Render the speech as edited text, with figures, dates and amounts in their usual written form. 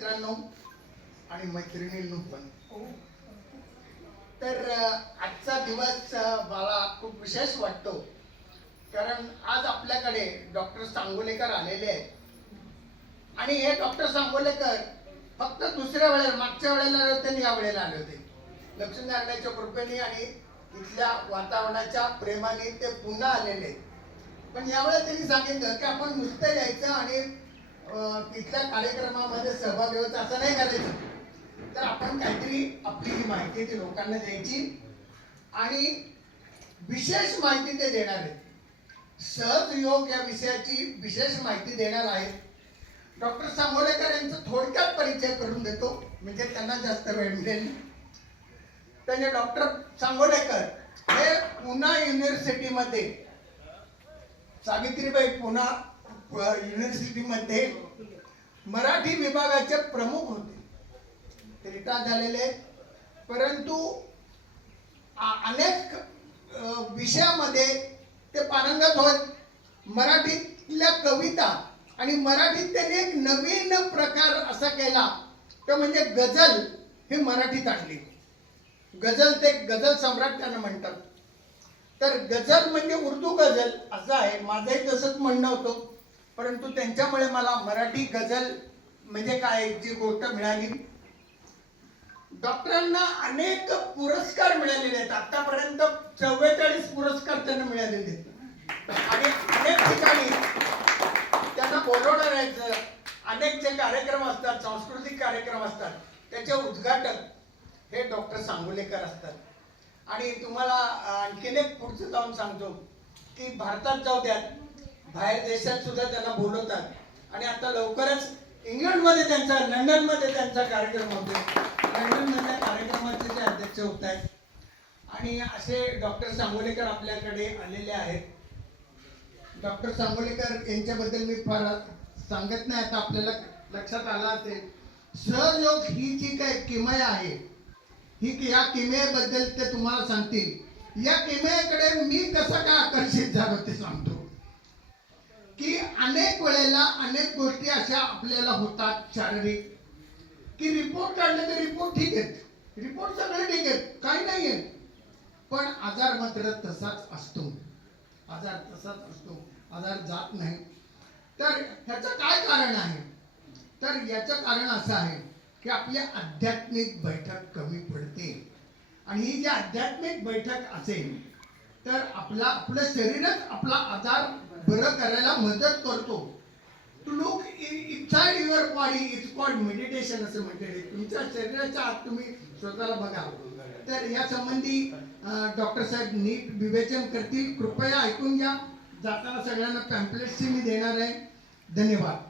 मित्रांनो आणि मैत्रिणींनो पण, तर आजचा दिवस मला खूप विशेष वाटतो, कारण आज आपल्याकडे डॉक्टर सांगोलेकर आलेले आहेत। आणि हे डॉक्टर सांगोलेकर फक्त दुसऱ्या वेळेला, मागच्या वेळेला त्यांनी या वेळेला आले होते। लक्ष्मीनारायणाच्या कृपेने आणि इथल्या वातावरणाच्या प्रेमाने ते पुन्हा आलेले। पण यावेळेला त्यांनी सांगितलं की आपण नुसतं यायचं आणि तिथल्या कार्यक्रमामध्ये सहभागी व्हायचं असं नाही करायचं, तर आपण काहीतरी आपली ही माहिती ते लोकांना द्यायची आणि विशेष माहिती ते देणार आहेत। सहज योग या विषयाची विशेष माहिती देणार आहेत। डॉक्टर सांगोलेकर यांचा थोडक्यात परिचय करून देतो, म्हणजे त्यांना जास्त वेळ मिळेल। म्हणजे डॉक्टर सांगोलेकर हे पुणा युनिव्हर्सिटीमध्ये, सावित्रीबाई पुणा युनिव्हर्सिटीमध्ये मराठी विभागाचे प्रमुख होते। ते रिटायर झालेले, परंतु अनेक विषयामध्ये ते पारंगत होत। मराठीतल्या कविता आणि मराठीत त्यांनी एक नवीन प्रकार असा केला, तो म्हणजे गझल हे मराठीत आणली। गझल, ते गझल सम्राट त्यांना म्हणतात। तर गझल म्हणजे उर्दू गझल असं आहे, माझंही तसंच म्हणणं होतं, परंतु त्यांच्यामुळे मला मराठी गझल म्हणजे काय याची गोष्ट मिळाली। डॉक्टरांना अनेक पुरस्कार मिळालेले आहेत, आतापर्यंत 44 पुरस्कार त्यांना मिळालेले आहेत। आणि अनेक ठिकाणी त्यांना बोलवणार आहेत, अनेक जे कार्यक्रम असतात, सांस्कृतिक कार्यक्रम असतात, त्याचे उद्घाटक हे डॉक्टर सांगोलेकर असतात। आणि तुम्हाला आणखीन एक पुढचं जाऊन सांगतो की भारतात जाऊ द्यात, बाहेर देशात सुद्धा त्यांना बोलवतात। आणि आता लवकरच इंग्लंडमध्ये त्यांचा, लंडनमध्ये त्यांचा कार्यक्रम होतो। लंडनमधल्या कार्यक्रमाचे ते अध्यक्ष होत आहेत। आणि असे डॉक्टर सांगोलेकर आपल्याकडे आलेले आहेत। डॉक्टर सांगोलेकर यांच्याबद्दल मी फार सांगत नाही, आता आपल्याला लक्षात आला असेल। सहयोग ही जी काही किमया आहे, ही या किमयेबद्दल ते तुम्हाला सांगतील। या किमयेकडे मी कसं काय आकर्षित झालो ते सांगतो की अनेक वेळेला अनेक गोष्टी अशा आपल्याला होतात शारीरिक, की रिपोर्ट काढले तर रिपोर्ट ठीक आहेत, रिपोर्ट सगळे ठीक आहेत, काही नाही आहे, पण आजार मात्र तसाच असतो, आजार तसाच असतो, आजार जात नाही। तर ह्याचं काय कारण आहे? तर याचं कारण असं आहे की आपली आध्यात्मिक बैठक कमी पडते। आणि ही जी आध्यात्मिक बैठक असेल तर आपलं शरीरच आपला आजार बरं करायला मदत करतो। To look inside your body is called meditation असं म्हटलेलं। तुमच्या शरीराच्या आत तुम्ही स्वतःला बघा। तर या संबंधी डॉक्टर साहेब नीट विवेचन करतील, कृपया ऐकून घ्या। जाताना सगळ्यांना पॅम्पलेट्स मी देणार आहे। धन्यवाद।